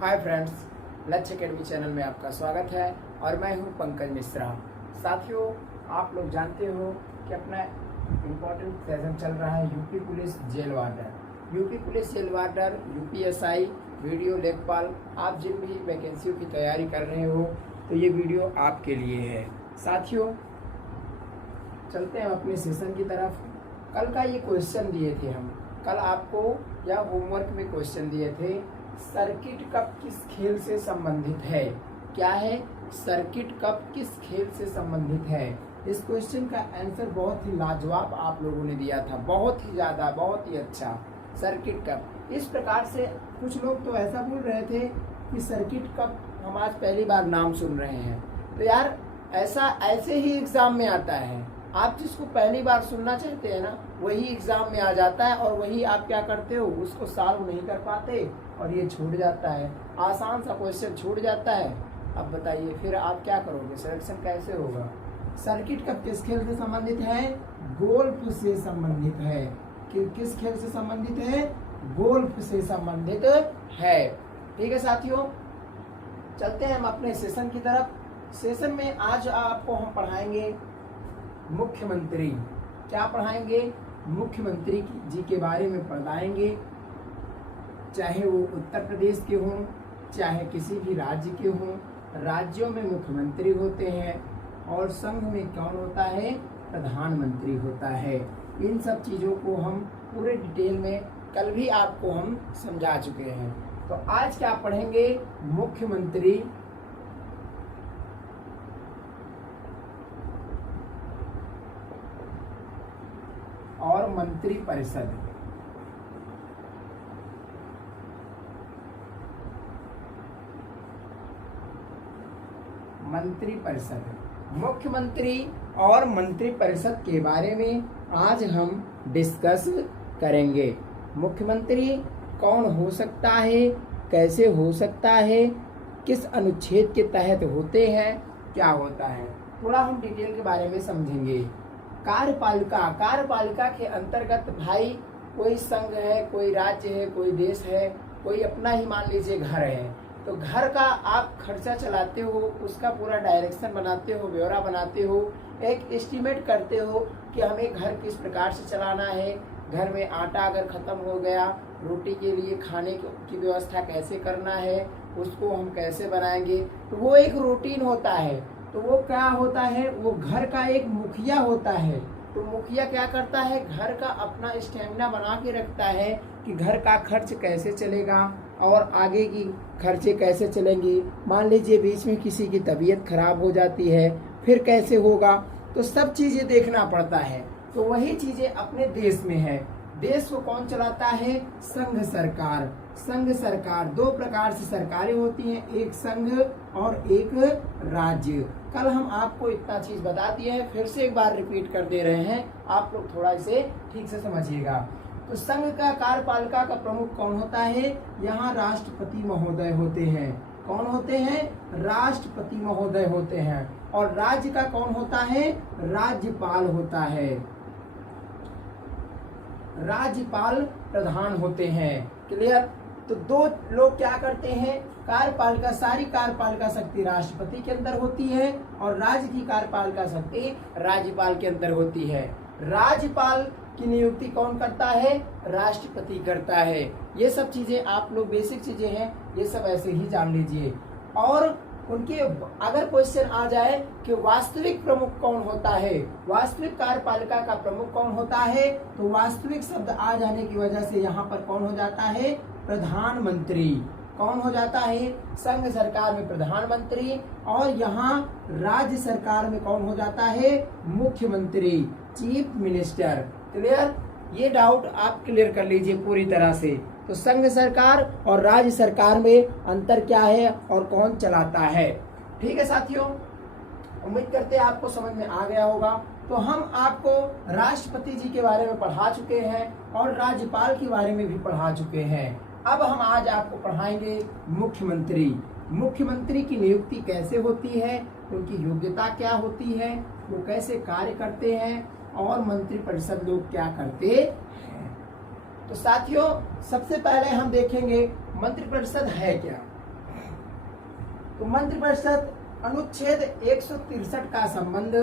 Hi friends, लक्ष्य academy channel में आपका स्वागत है और मैं हूं पंकज मिश्रा। साथियों, आप लोग जानते हो कि अपना इम्पोर्टेंट सेशन चल रहा है UP police jail warder. UP police jail warder, UPSI, video लेखपाल, आप जिन भी वैकेंसियों की तैयारी कर रहे हो तो ये वीडियो आपके लिए है। साथियों, चलते हैं अपने सेशन की तरफ। कल का ये क्वेश्चन दिए थे हम, कल आपको या होमवर्क में क्वेश्चन दिए थे, सर्किट कप किस खेल से संबंधित है। क्या है? सर्किट कप किस खेल से संबंधित है। इस क्वेश्चन का आंसर बहुत ही लाजवाब आप लोगों ने दिया था, बहुत ही ज्यादा, बहुत ही अच्छा। सर्किट कप इस प्रकार से कुछ लोग तो ऐसा बोल रहे थे कि सर्किट कप हम आज पहली बार नाम सुन रहे हैं। तो यार ऐसे ही एग्जाम में आता है। आप जिसको पहली बार सुनना चाहते हैं ना, वही एग्जाम में आ जाता है और वही आप क्या करते हो, उसको सॉल्व नहीं कर पाते और ये छूट जाता है। आसान सा क्वेश्चन छूट जाता है। अब बताइए फिर आप क्या करोगे, सिलेक्शन कैसे होगा। सर्किट कप किस खेल से संबंधित है? गोल्फ से संबंधित है। किस खेल से संबंधित है? गोल्फ से संबंधित है। ठीक है साथियों, चलते हैं हम अपने सेशन की तरफ। सेशन में आज आपको हम पढ़ाएंगे मुख्यमंत्री। क्या पढ़ाएंगे? मुख्यमंत्री जी के बारे में पढ़ाएंगे। चाहे वो उत्तर प्रदेश के हों, चाहे किसी भी राज्य के हों। राज्यों में मुख्यमंत्री होते हैं और संघ में कौन होता है? प्रधानमंत्री होता है। इन सब चीजों को हम पूरे डिटेल में कल भी आपको हम समझा चुके हैं। तो आज क्या पढ़ेंगे? मुख्यमंत्री और मंत्री परिषद। मंत्री परिषद, मुख्यमंत्री और मंत्री परिषद के बारे में आज हम डिस्कस करेंगे। मुख्यमंत्री कौन हो सकता है, कैसे हो सकता है, किस अनुच्छेद के तहत होते हैं, क्या होता है, थोड़ा हम डिटेल के बारे में समझेंगे। कार्यपालिका के अंतर्गत भाई कोई संघ है, कोई राज्य है, कोई देश है, कोई अपना ही मान लीजिए घर है, तो घर का आप खर्चा चलाते हो, उसका पूरा डायरेक्शन बनाते हो, ब्यौरा बनाते हो, एक एस्टीमेट करते हो कि हमें घर किस प्रकार से चलाना है। घर में आटा अगर खत्म हो गया, रोटी के लिए खाने की व्यवस्था कैसे करना है, उसको हम कैसे बनाएंगे, तो वो एक रूटीन होता है। तो वो क्या होता है? वो घर का एक मुखिया होता है। तो मुखिया क्या करता है? घर का अपना स्टेमिना बना के रखता है कि घर का खर्च कैसे चलेगा और आगे की खर्चे कैसे चलेंगी। मान लीजिए बीच में किसी की तबीयत खराब हो जाती है, फिर कैसे होगा, तो सब चीजें देखना पड़ता है। तो वही चीजें अपने देश में है। देश को कौन चलाता है? संघ सरकार। संघ सरकार, दो प्रकार से सरकारें होती हैं, एक संघ और एक राज्य। कल हम आपको इतना चीज बता दिए हैं, फिर से एक बार रिपीट कर दे रहे हैं, आप लोग थोड़ा इसे ठीक से समझिएगा। तो संघ का कार्यपालिका का प्रमुख कौन होता है? यहाँ राष्ट्रपति महोदय होते हैं। कौन होते हैं? राष्ट्रपति महोदय होते हैं। और राज्य का कौन होता है? राज्यपाल होता है। राज्यपाल प्रधान होते हैं। क्लियर? तो दो लोग क्या करते हैं? कार्यपालिका, सारी कार्यपालिका शक्ति राष्ट्रपति के अंदर होती है और राज्य की कार्यपालिका शक्ति राज्यपाल के अंदर होती है। राज्यपाल की नियुक्ति कौन करता है? राष्ट्रपति करता है। ये सब चीजें आप लोग बेसिक चीजें हैं, ये सब ऐसे ही जान लीजिए। और उनके अगर क्वेश्चन आ जाए कि वास्तविक प्रमुख कौन होता है, वास्तविक कार्यपालिका का प्रमुख कौन होता है, तो वास्तविक शब्द आ जाने की वजह से यहाँ पर कौन हो जाता है? प्रधानमंत्री। कौन हो जाता है? संघ सरकार में प्रधानमंत्री और यहाँ राज्य सरकार में कौन हो जाता है? मुख्यमंत्री, चीफ मिनिस्टर। क्लियर? ये डाउट आप क्लियर कर लीजिए पूरी तरह से। तो संघ सरकार और राज्य सरकार में अंतर क्या है और कौन चलाता है। ठीक है साथियों, उम्मीद करते हैं आपको समझ में आ गया होगा। तो हम आपको राष्ट्रपति जी के बारे में पढ़ा चुके हैं और राज्यपाल के बारे में भी पढ़ा चुके हैं। अब हम आज आपको पढ़ाएंगे मुख्यमंत्री। मुख्यमंत्री की नियुक्ति कैसे होती है, उनकी योग्यता क्या होती है, वो कैसे कार्य करते हैं और मंत्री परिषद लोग क्या करते हैं। तो साथियों, सबसे पहले हम देखेंगे मंत्रिपरिषद है क्या। तो मंत्रिपरिषद अनुच्छेद 163 का संबंध,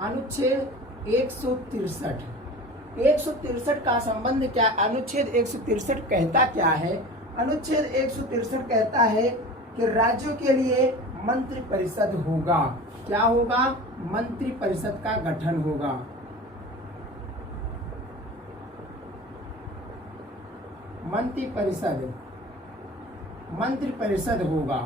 अनुच्छेद 163 का संबंध क्या, अनुच्छेद 163 कहता क्या है? अनुच्छेद 163 कहता है कि राज्यों के लिए मंत्रिपरिषद होगा। क्या होगा? मंत्रिपरिषद का गठन होगा। मंत्रिपरिषद होगा।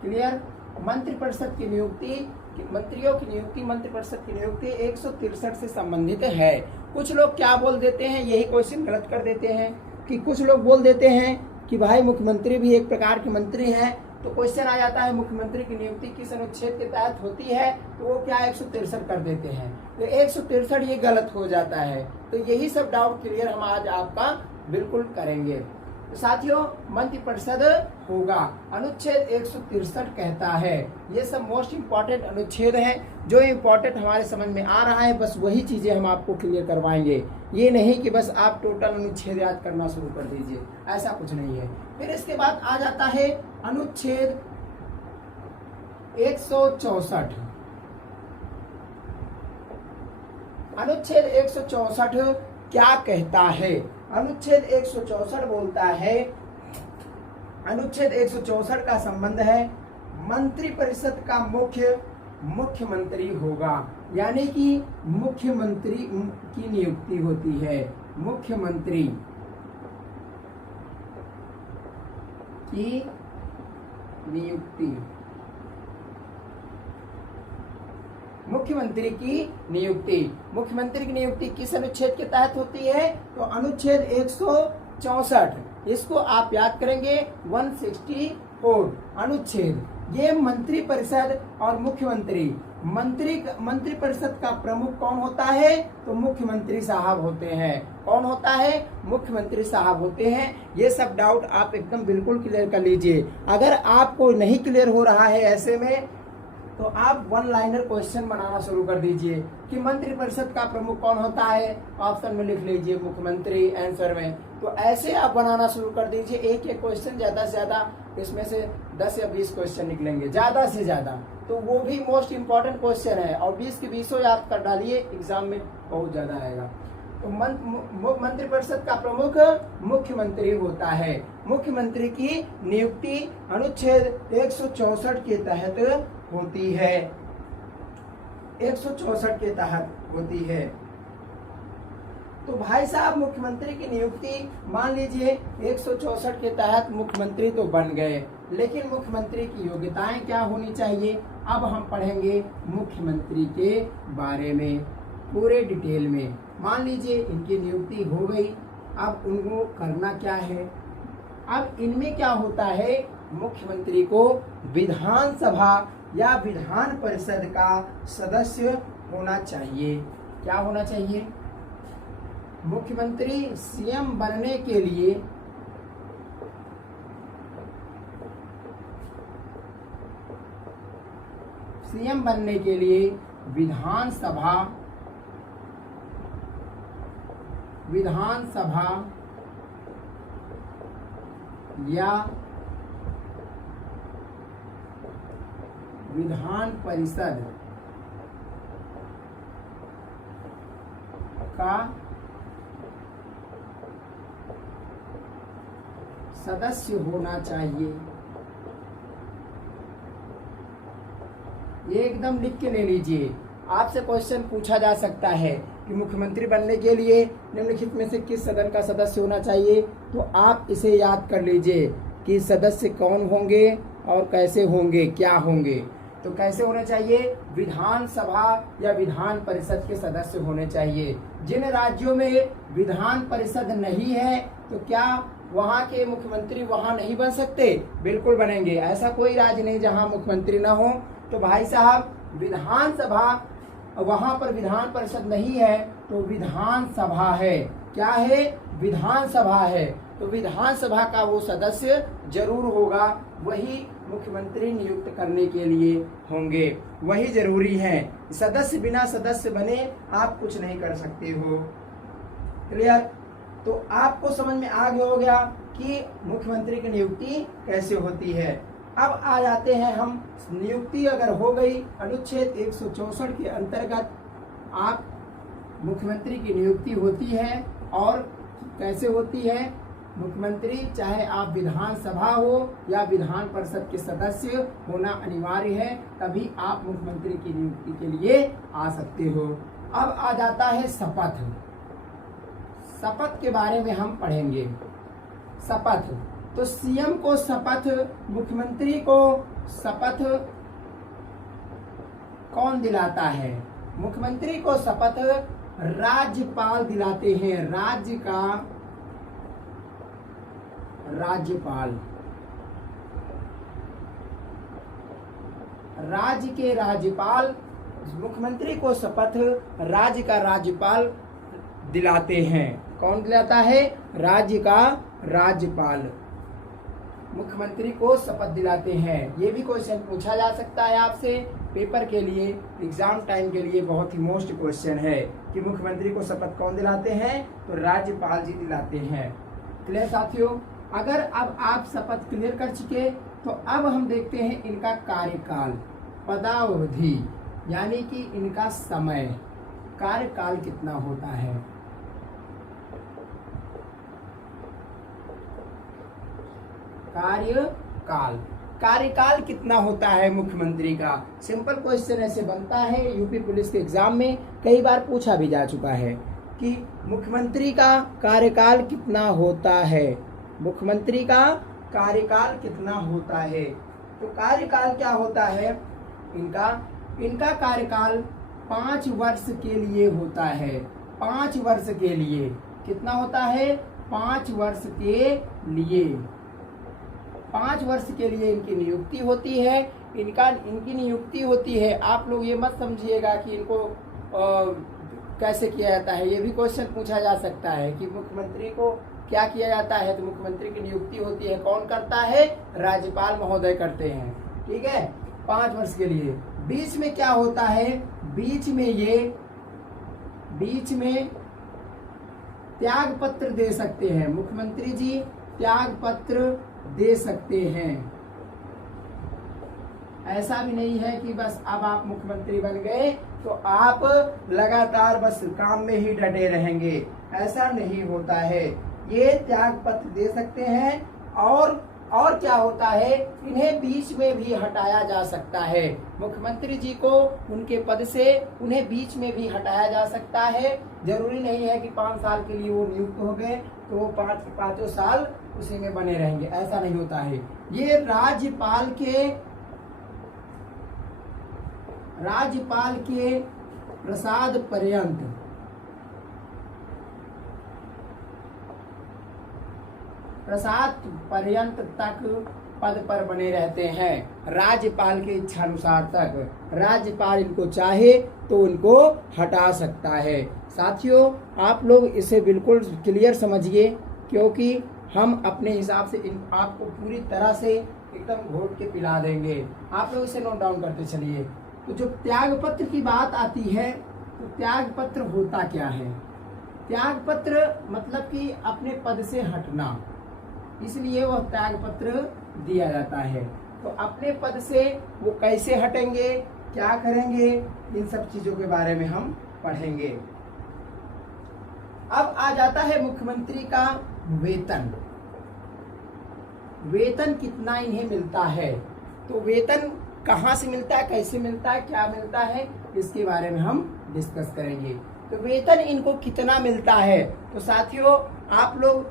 क्लियर? मंत्रिपरिषद की नियुक्ति, मंत्रियों की नियुक्ति, मंत्रिपरिषद की नियुक्ति 163 से संबंधित है। कुछ लोग क्या बोल देते हैं, यही क्वेश्चन गलत कर देते हैं कि कुछ लोग बोल देते हैं कि भाई मुख्यमंत्री भी एक प्रकार के मंत्री हैं, तो क्वेश्चन आ जाता है मुख्यमंत्री की नियुक्ति किस अनुच्छेद के तहत होती है, तो वो क्या 163 कर देते हैं, तो 163 ये गलत हो जाता है। तो यही सब डाउट क्लियर हम आज आपका बिल्कुल करेंगे। तो साथियों, मंत्रिपरिषद होगा, अनुच्छेद 163 कहता है। ये सब मोस्ट इम्पॉर्टेंट अनुच्छेद है, जो इम्पॉर्टेंट हमारे समझ में आ रहा है, बस वही चीजें हम आपको क्लियर करवाएंगे। ये नहीं कि बस आप टोटल अनुच्छेद याद करना शुरू कर दीजिए, ऐसा कुछ नहीं है। फिर इसके बाद आ जाता है अनुच्छेद 164। अनुच्छेद 164 क्या कहता है? अनुच्छेद 164 बोलता है, अनुच्छेद 164 का संबंध है मंत्रिपरिषद का मुख्यमंत्री होगा, यानी कि मुख्यमंत्री की नियुक्ति होती है। मुख्यमंत्री की नियुक्ति, मुख्यमंत्री की नियुक्ति, मुख्यमंत्री की नियुक्ति किस अनुच्छेद के तहत होती है? तो अनुच्छेद 164, इसको आप याद करेंगे 164 अनुच्छेद। ये मंत्रिपरिषद और मुख्यमंत्री, मंत्रिपरिषद का प्रमुख कौन होता है? तो मुख्यमंत्री साहब होते हैं। कौन होता है? मुख्यमंत्री साहब होते हैं। ये सब डाउट आप एकदम बिल्कुल क्लियर कर लीजिए। अगर आपको नहीं क्लियर हो रहा है ऐसे में, तो आप वन लाइनर क्वेश्चन बनाना शुरू कर दीजिए कि मंत्रिपरिषद का प्रमुख कौन होता है, ऑप्शन में लिख लीजिए मुख्यमंत्री आंसर में। तो ऐसे आप बनाना शुरू कर दीजिए, एक एक क्वेश्चन ज्यादा से ज्यादा, इसमें से 10 या 20 क्वेश्चन निकलेंगे ज्यादा से ज्यादा, तो वो भी मोस्ट इंपॉर्टेंट क्वेश्चन है, और 20 के 20 याद कर डालिए, एग्जाम में बहुत ज्यादा आएगा। तो मंत्रिपरिषद का प्रमुख मुख्यमंत्री होता है। मुख्यमंत्री की नियुक्ति अनुच्छेद 164 के तहत होती है, 164 के तहत होती है। तो भाई साहब, मुख्यमंत्री की नियुक्ति मान लीजिए 164 के तहत मुख्यमंत्री तो बन गए, लेकिन मुख्यमंत्री की योग्यताएं क्या होनी चाहिए? अब हम पढ़ेंगे मुख्यमंत्री के बारे में पूरे डिटेल में। मान लीजिए इनकी नियुक्ति हो गई, अब उनको करना क्या है? अब इनमें क्या होता है? मुख्यमंत्री को विधानसभा या विधान परिषद का सदस्य होना चाहिए। क्या होना चाहिए? मुख्यमंत्री सीएम बनने के लिए विधानसभा या विधान परिषद का सदस्य होना चाहिए। ये एकदम लिख के ले लीजिए। आपसे क्वेश्चन पूछा जा सकता है कि मुख्यमंत्री बनने के लिए निम्नलिखित में से किस सदन का सदस्य होना चाहिए, तो आप इसे याद कर लीजिए कि सदस्य कौन होंगे और कैसे होंगे, क्या होंगे। तो कैसे होने चाहिए? विधानसभा या विधान परिषद के सदस्य होने चाहिए। जिन राज्यों में विधान परिषद नहीं है, तो क्या वहाँ के मुख्यमंत्री वहाँ नहीं बन सकते? बिल्कुल बनेंगे। ऐसा कोई राज्य नहीं जहाँ मुख्यमंत्री न हो। तो भाई साहब, विधानसभा, वहाँ पर विधान परिषद नहीं है तो विधानसभा है। क्या है? विधानसभा है। तो विधानसभा का वो सदस्य जरूर होगा, वही मुख्यमंत्री नियुक्त करने के लिए होंगे, वही जरूरी है। सदस्य बिना सदस्य बने आप कुछ नहीं कर सकते हो। क्लियर? तो आपको समझ में आ गया हो गया कि मुख्यमंत्री की नियुक्ति कैसे होती है। अब आ जाते हैं हम, नियुक्ति अगर हो गई अनुच्छेद 164 के अंतर्गत आप मुख्यमंत्री की नियुक्ति होती है। और कैसे होती है? मुख्यमंत्री चाहे आप विधानसभा हो या विधान परिषद के सदस्य होना अनिवार्य है, तभी आप मुख्यमंत्री की नियुक्ति के लिए आ सकते हो। अब आ जाता है शपथ। शपथ के बारे में हम पढ़ेंगे। शपथ, तो सीएम को शपथ, मुख्यमंत्री को शपथ कौन दिलाता है? मुख्यमंत्री को शपथ राज्यपाल दिलाते हैं। राज्य का राज्यपाल, राज्य के राज्यपाल मुख्यमंत्री को शपथ राज्य का राज्यपाल दिलाते हैं। कौन दिलाता है? राज्य का राज्यपाल मुख्यमंत्री को शपथ दिलाते हैं। ये भी क्वेश्चन पूछा जा सकता है आपसे पेपर के लिए, एग्जाम टाइम के लिए बहुत ही मोस्ट क्वेश्चन है कि मुख्यमंत्री को शपथ कौन दिलाते हैं? तो राज्यपाल जी दिलाते हैं। क्लियर साथियों? अगर अब आप शपथ क्लियर कर चुके तो अब हम देखते हैं इनका कार्यकाल, पदावधि, यानी कि इनका समय, कार्यकाल कितना होता है। कार्यकाल, कार्यकाल कितना होता है मुख्यमंत्री का? सिंपल क्वेश्चन ऐसे बनता है, यूपी पुलिस के एग्जाम में कई बार पूछा भी जा चुका है कि मुख्यमंत्री का कार्यकाल कितना होता है। मुख्यमंत्री का कार्यकाल कितना होता है? तो कार्यकाल क्या होता है इनका कार्यकाल 5 वर्ष के लिए होता है। 5 वर्ष के लिए कितना होता है? 5 वर्ष के लिए, 5 वर्ष के लिए इनकी नियुक्ति होती है। इनकी नियुक्ति होती है। आप लोग ये मत समझिएगा कि इनको कैसे किया जाता है, ये भी क्वेश्चन पूछा जा सकता है कि मुख्यमंत्री को क्या किया जाता है। तो मुख्यमंत्री की नियुक्ति होती है, कौन करता है? राज्यपाल महोदय करते हैं। ठीक है, 5 वर्ष के लिए। बीच में क्या होता है? बीच में त्याग पत्र दे सकते हैं मुख्यमंत्री जी, त्याग पत्र दे सकते हैं। ऐसा भी नहीं है कि बस अब आप मुख्यमंत्री बन गए तो आप लगातार बस काम में ही डटे रहेंगे, ऐसा नहीं होता है। ये त्याग पत्र दे सकते हैं। और क्या होता है? इन्हें बीच में भी हटाया जा सकता है। मुख्यमंत्री जी को उनके पद से उन्हें बीच में भी हटाया जा सकता है। जरूरी नहीं है कि 5 साल के लिए वो नियुक्त हो गए तो वो 5 साल उसी में बने रहेंगे, ऐसा नहीं होता है। ये राज्यपाल के प्रसाद पर्यंत तक पद पर बने रहते हैं। राज्यपाल के इच्छानुसार तक राज्यपाल इनको चाहे तो उनको हटा सकता है। साथियों, आप लोग इसे बिल्कुल क्लियर समझिए, क्योंकि हम अपने हिसाब से आपको पूरी तरह से एकदम घोट के पिला देंगे। आप लोग इसे नोट डाउन करते चलिए। तो जो त्याग पत्र की बात आती है, तो त्याग पत्र होता क्या है? त्याग पत्र मतलब कि अपने पद से हटना, इसलिए वह त्याग पत्र दिया जाता है। तो अपने पद से वो कैसे हटेंगे, क्या करेंगे, इन सब चीजों के बारे में हम पढ़ेंगे। अब आ जाता है मुख्यमंत्री का वेतन। वेतन कितना इन्हें मिलता है? तो वेतन कहाँ से मिलता है, कैसे मिलता है, क्या मिलता है, इसके बारे में हम डिस्कस करेंगे। तो वेतन इनको कितना मिलता है? तो साथियों, आप लोग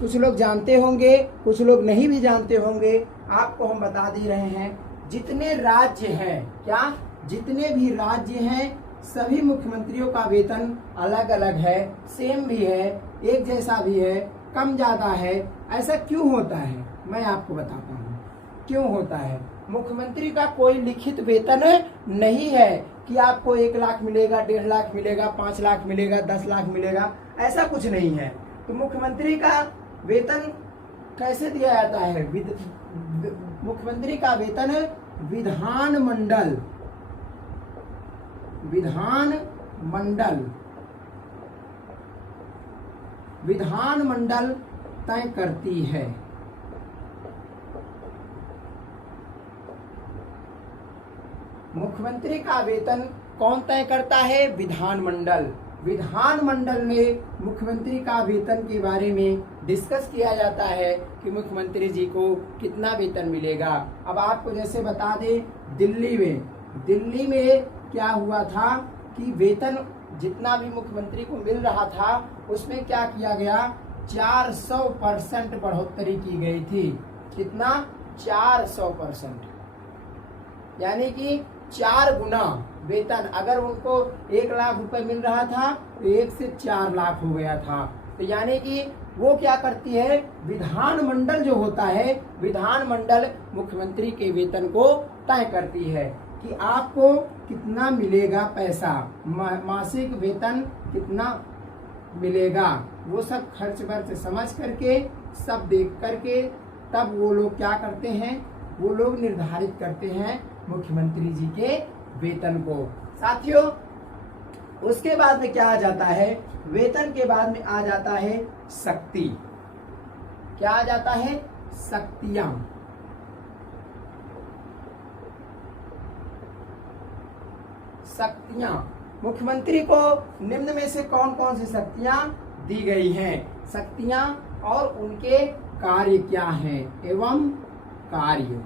कुछ लोग जानते होंगे, कुछ लोग नहीं भी जानते होंगे। आपको हम बता दे रहे हैं, जितने राज्य हैं, क्या जितने भी राज्य हैं, सभी मुख्यमंत्रियों का वेतन अलग अलग है, सेम भी है, एक जैसा भी है, कम ज्यादा है। ऐसा क्यों होता है? मैं आपको बताता हूँ क्यों होता है। मुख्यमंत्री का कोई लिखित वेतन नहीं है कि आपको 1 लाख मिलेगा, 1.5 लाख मिलेगा, 5 लाख मिलेगा, 10 लाख मिलेगा, ऐसा कुछ नहीं है। तो मुख्यमंत्री का वेतन कैसे दिया जाता है? मुख्यमंत्री का वेतन विधान मंडल तय करती है। मुख्यमंत्री का वेतन कौन तय करता है? विधानमंडल। विधानमंडल में मुख्यमंत्री का वेतन के बारे में डिस्कस किया जाता है कि मुख्यमंत्री जी को कितना वेतन मिलेगा। अब आपको जैसे बता दें, दिल्ली में क्या हुआ था कि वेतन जितना भी मुख्यमंत्री को मिल रहा था उसमें क्या किया गया, 400% बढ़ोतरी की गई थी। कितना? 400%, यानी कि 4 गुना वेतन। अगर उनको 1 लाख रुपए मिल रहा था तो 1 से 4 लाख हो गया था। तो यानी कि वो क्या करती है, विधानमंडल जो होता है, विधानमंडल मुख्यमंत्री के वेतन को तय करती है कि आपको कितना मिलेगा पैसा, मासिक वेतन कितना मिलेगा। वो सब खर्च वर्च समझ करके, सब देख करके तब वो लोग क्या करते हैं, वो लोग निर्धारित करते हैं मुख्यमंत्री जी के वेतन को। साथियों, उसके बाद में क्या आ जाता है, वेतन के बाद में आ जाता है शक्ति। क्या आ जाता है? शक्तियां। शक्तियां मुख्यमंत्री को निम्न में से कौन कौन सी शक्तियां दी गई हैं? शक्तियां और उनके कार्य क्या हैं एवं कार्य।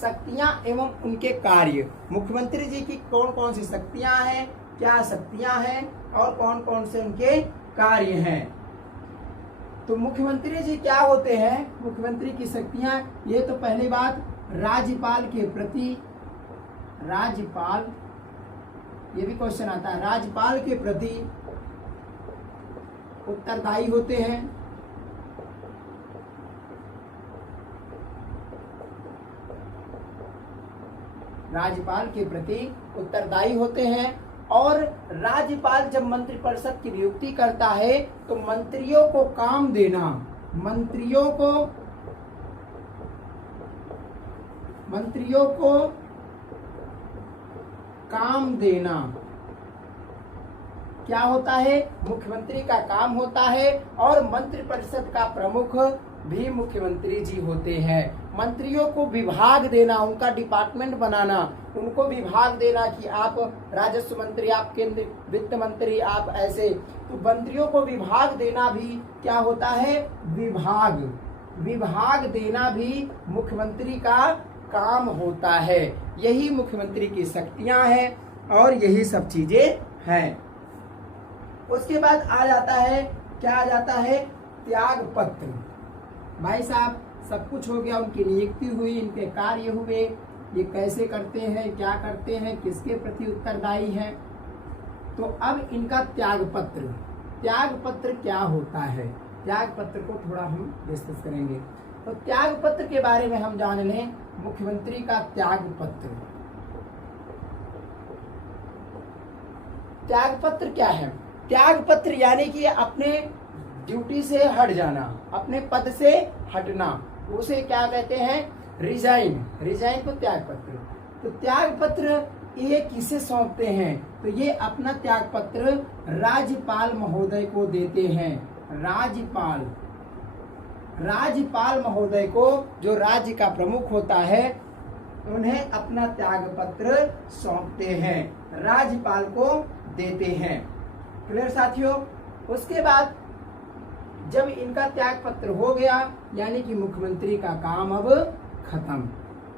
शक्तियां एवं उनके कार्य। मुख्यमंत्री जी की कौन कौन सी शक्तियां हैं, क्या शक्तियां हैं और कौन कौन से उनके कार्य हैं। तो मुख्यमंत्री जी क्या होते हैं, मुख्यमंत्री की शक्तियां, ये तो पहली बात राज्यपाल के प्रति, राज्यपाल, ये भी क्वेश्चन आता है, राज्यपाल के प्रति उत्तरदायी होते हैं। राज्यपाल के प्रति उत्तरदायी होते हैं। और राज्यपाल जब मंत्रिपरिषद की नियुक्ति करता है तो मंत्रियों को काम देना, मंत्रियों को काम देना क्या होता है, मुख्यमंत्री का काम होता है। और मंत्रिपरिषद का प्रमुख भी मुख्यमंत्री जी होते हैं। मंत्रियों को विभाग देना, उनका डिपार्टमेंट बनाना, उनको विभाग देना कि आप राजस्व मंत्री, आप केंद्र वित्त मंत्री, आप ऐसे, तो मंत्रियों को विभाग देना भी क्या होता है, विभाग देना भी मुख्यमंत्री का काम होता है। यही मुख्यमंत्री की शक्तियां हैं और यही सब चीजें हैं। उसके बाद आ जाता है, क्या आ जाता है, त्याग पत्र। भाई साहब, सब कुछ हो गया, उनकी नियुक्ति हुई, इनके कार्य हुए, ये कैसे करते हैं, क्या करते हैं, किसके प्रति उत्तरदायी है। तो अब इनका त्याग पत्र, त्याग पत्र क्या होता है, त्याग पत्र को थोड़ा हम डिस्कस करेंगे। तो त्याग पत्र के बारे में हम जान लें। मुख्यमंत्री का त्याग पत्र, त्याग पत्र क्या है? त्याग पत्र यानी कि अपने ड्यूटी से हट जाना, अपने पद से हटना, उसे क्या कहते हैं, रिजाइन। रिजाइन को त्याग पत्र। तो त्याग पत्र ये किसे सौंपते हैं, तो ये अपना त्याग पत्र राज्यपाल महोदय को देते हैं। राज्यपाल महोदय को, जो राज्य का प्रमुख होता है, उन्हें अपना त्याग पत्र सौंपते हैं, राज्यपाल को देते हैं। क्लियर साथियों? उसके बाद जब इनका त्याग पत्र हो गया, यानी कि मुख्यमंत्री का काम अब खत्म।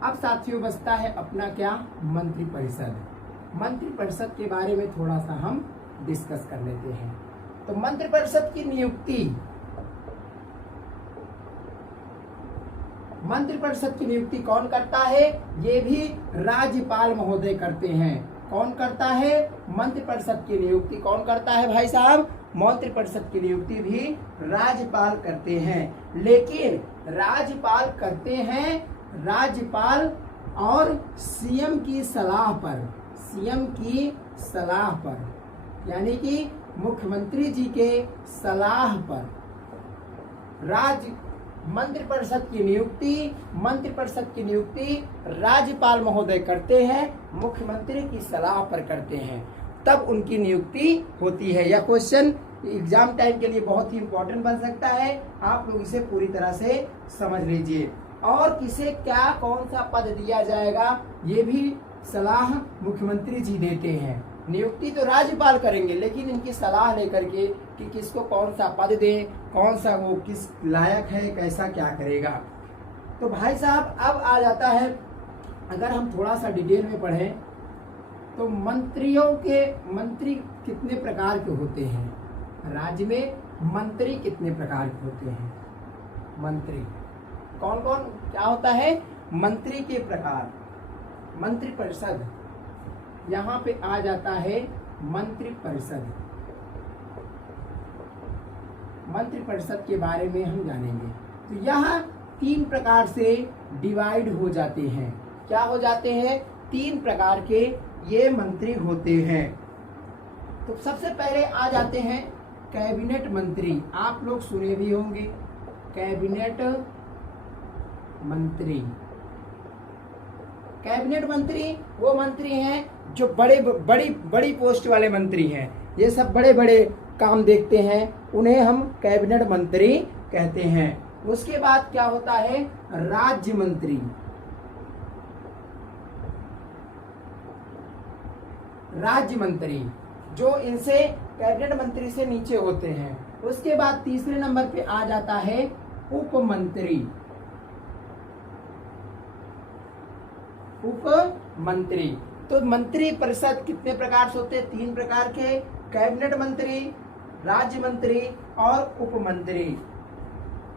अब साथियों बचता है अपना क्या, मंत्रिपरिषद। मंत्रिपरिषद के बारे में थोड़ा सा हम डिस्कस कर लेते हैं। तो मंत्रिपरिषद की नियुक्ति, मंत्रिपरिषद की नियुक्ति कौन करता है, ये भी राज्यपाल महोदय करते हैं। कौन करता है, मंत्रिपरिषद की नियुक्ति कौन करता है भाई साहब, मंत्रिपरिषद की नियुक्ति भी राज्यपाल करते हैं। लेकिन राज्यपाल करते हैं, राज्यपाल और सीएम की सलाह पर, सीएम की सलाह पर, यानी कि मुख्यमंत्री जी के सलाह पर मंत्रिपरिषद की नियुक्ति राज्यपाल महोदय करते हैं, मुख्यमंत्री की सलाह पर करते हैं, तब उनकी नियुक्ति होती है। यह क्वेश्चन एग्जाम टाइम के लिए बहुत ही इंपॉर्टेंट बन सकता है। आप लोग इसे पूरी तरह से समझ लीजिए। और किसे क्या कौन सा पद दिया जाएगा ये भी सलाह मुख्यमंत्री जी देते हैं। नियुक्ति तो राज्यपाल करेंगे, लेकिन इनकी सलाह लेकर के कि किसको कौन सा पद दें, कौन सा वो किस लायक है, कैसा क्या करेगा। तो भाई साहब अब आ जाता है, अगर हम थोड़ा सा डिटेल में पढ़ें तो मंत्री कितने प्रकार के होते हैं, राज्य में मंत्री कितने प्रकार के होते हैं। मंत्री कौन कौन क्या होता है, मंत्री के प्रकार। मंत्री परिषद, यहाँ पे आ जाता है मंत्री परिषद। मंत्री परिषद के बारे में हम जानेंगे। तो यहाँ 3 प्रकार से डिवाइड हो जाते हैं। क्या हो जाते हैं, 3 प्रकार के ये मंत्री होते हैं। तो सबसे पहले आ जाते हैं कैबिनेट मंत्री। आप लोग सुने भी होंगे कैबिनेट मंत्री। कैबिनेट मंत्री वो मंत्री हैं जो बड़ी पोस्ट वाले मंत्री हैं। ये सब बड़े बड़े काम देखते हैं, उन्हें हम कैबिनेट मंत्री कहते हैं। उसके बाद क्या होता है, राज्य मंत्री। राज्य मंत्री जो इनसे कैबिनेट मंत्री से नीचे होते हैं। उसके बाद तीसरे नंबर पे आ जाता है उप मंत्री। उप मंत्री। तो मंत्री परिषद कितने प्रकार से होते हैं, 3 प्रकार के, कैबिनेट मंत्री, राज्य मंत्री और उप मंत्री।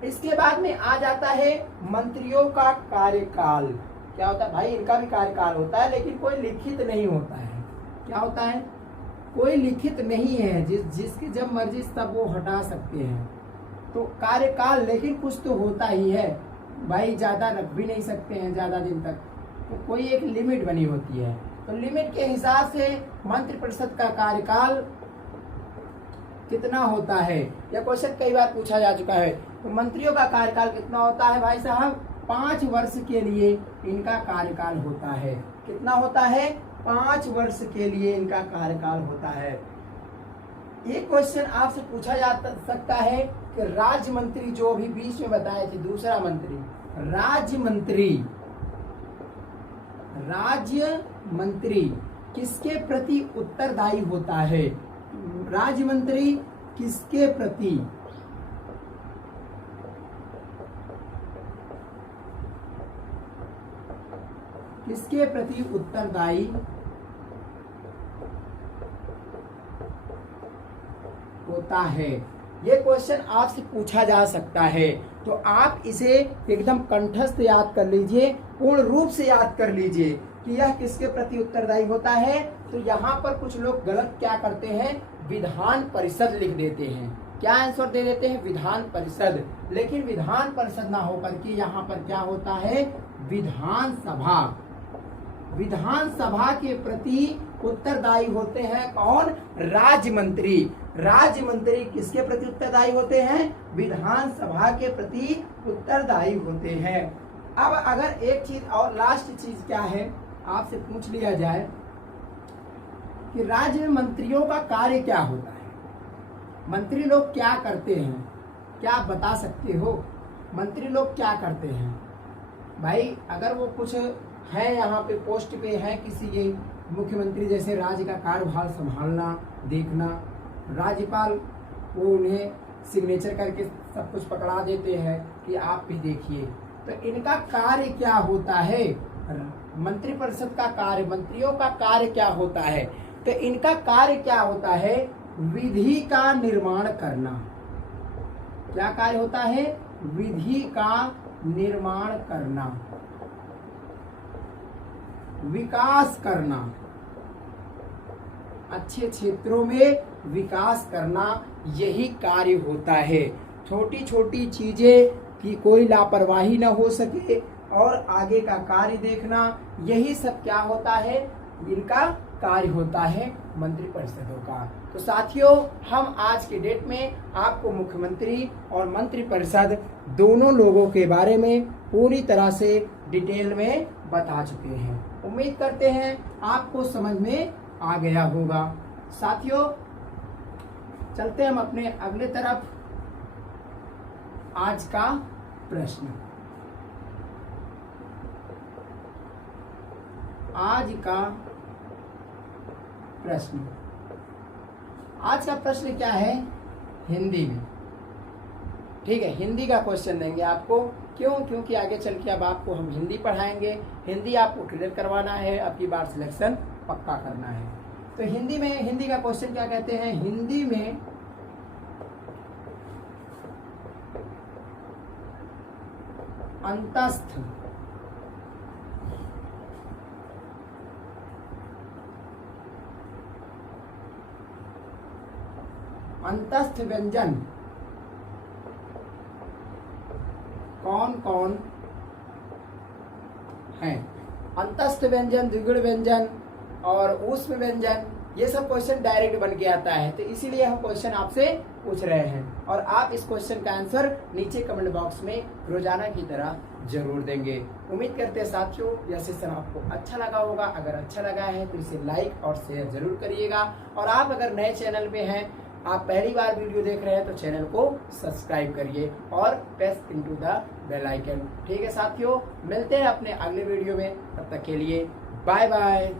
इसके बाद में आ जाता है मंत्रियों का कार्यकाल। क्या होता है भाई, इनका भी कार्यकाल होता है, लेकिन कोई लिखित नहीं होता है। क्या होता है, कोई लिखित नहीं है, जिसकी जब मर्जी तब वो हटा सकते हैं। तो कार्यकाल लेकिन कुछ तो होता ही है भाई, ज्यादा रख भी नहीं सकते हैं ज्यादा दिन तक, तो कोई एक लिमिट बनी होती है। तो लिमिट के हिसाब से मंत्रिपरिषद का कार्यकाल कितना होता है, यह क्वेश्चन कई बार पूछा जा चुका है। तो मंत्रियों का कार्यकाल कितना होता है भाई साहब, 5 वर्ष के लिए इनका कार्यकाल होता है। कितना होता है, 5 वर्ष के लिए इनका कार्यकाल होता है। एक क्वेश्चन आपसे पूछा जा सकता है कि राज्य मंत्री जो अभी बीच में बताए थे, दूसरा मंत्री, राज्य मंत्री किसके प्रति उत्तरदायी होता है। राज्य मंत्री किसके प्रति, किसके प्रति उत्तरदायी होता है। ये क्वेश्चन आपसे पूछा जा सकता है। तो आप इसे एकदम कंठस्थ याद कर लीजिए, पूर्ण रूप से याद कर लीजिए कि यह किसके प्रति उत्तरदायी होता है। तो यहाँ पर कुछ लोग गलत क्या करते हैं, विधान परिषद लिख देते हैं। क्या आंसर दे देते हैं, विधान परिषद। लेकिन विधान परिषद ना होकर के यहाँ पर क्या होता है, विधानसभा। विधानसभा के प्रति उत्तरदायी होते हैं कौन, राज्य मंत्री। राज्य मंत्री किसके प्रति उत्तरदायी होते हैं, विधानसभा के प्रति उत्तरदायी होते हैं। अब अगर एक चीज और लास्ट चीज क्या है, आपसे पूछ लिया जाए कि राज्य में मंत्रियों का कार्य क्या होता है, मंत्री लोग क्या करते हैं, क्या आप बता सकते हो, मंत्री लोग क्या करते हैं। भाई अगर वो कुछ है, यहाँ पे पोस्ट पे है किसी के, मुख्यमंत्री जैसे राज्य का कार्यभार संभालना, देखना, राज्यपाल वो उन्हें सिग्नेचर करके सब कुछ पकड़ा देते हैं कि आप भी देखिए। तो इनका कार्य क्या होता है, मंत्रिपरिषद का कार्य, मंत्रियों का कार्य क्या होता है। तो इनका कार्य क्या होता है, विधि का निर्माण करना। क्या कार्य होता है, विधि का निर्माण करना, विकास करना, अच्छे क्षेत्रों में विकास करना, यही कार्य होता है। छोटी छोटी चीजें की कोई लापरवाही न हो सके और आगे का कार्य देखना, यही सब क्या होता है, इनका कार्य होता है मंत्रिपरिषदों का। तो साथियों, हम आज के डेट में आपको मुख्यमंत्री और मंत्रिपरिषद दोनों लोगों के बारे में पूरी तरह से डिटेल में बता चुके हैं। उम्मीद करते हैं आपको समझ में आ गया होगा। साथियों, चलते हैं हम अपने अगले तरफ। आज का प्रश्न, आज का प्रश्न, आज का प्रश्न क्या है? हिंदी में। ठीक है, हिंदी का क्वेश्चन देंगे आपको। क्यों? क्योंकि आगे चल के अब आपको हम हिंदी पढ़ाएंगे। हिंदी आपको क्लियर करवाना है, अब की बार सिलेक्शन पक्का करना है। तो हिंदी में, हिंदी का क्वेश्चन क्या कहते हैं? हिंदी में अंतस्थ व्यंजन कौन कौन हैं? अंतस्थ व्यंजन, द्विगुण व्यंजन और ऊष्म व्यंजन, ये सब क्वेश्चन डायरेक्ट बन के आता है। तो इसीलिए हम क्वेश्चन आपसे पूछ रहे हैं और आप इस क्वेश्चन का आंसर नीचे कमेंट बॉक्स में रोजाना की तरह जरूर देंगे। उम्मीद करते हैं साथियों यह सेशन आपको अच्छा लगा होगा। अगर अच्छा लगा है तो इसे लाइक और शेयर जरूर करिएगा। और आप अगर नए चैनल पे हैं, आप पहली बार वीडियो देख रहे हैं, तो चैनल को सब्सक्राइब करिए और press into the bell icon. ठीक है साथियों, मिलते हैं अपने अगले वीडियो में। तब तक के लिए बाय बाय।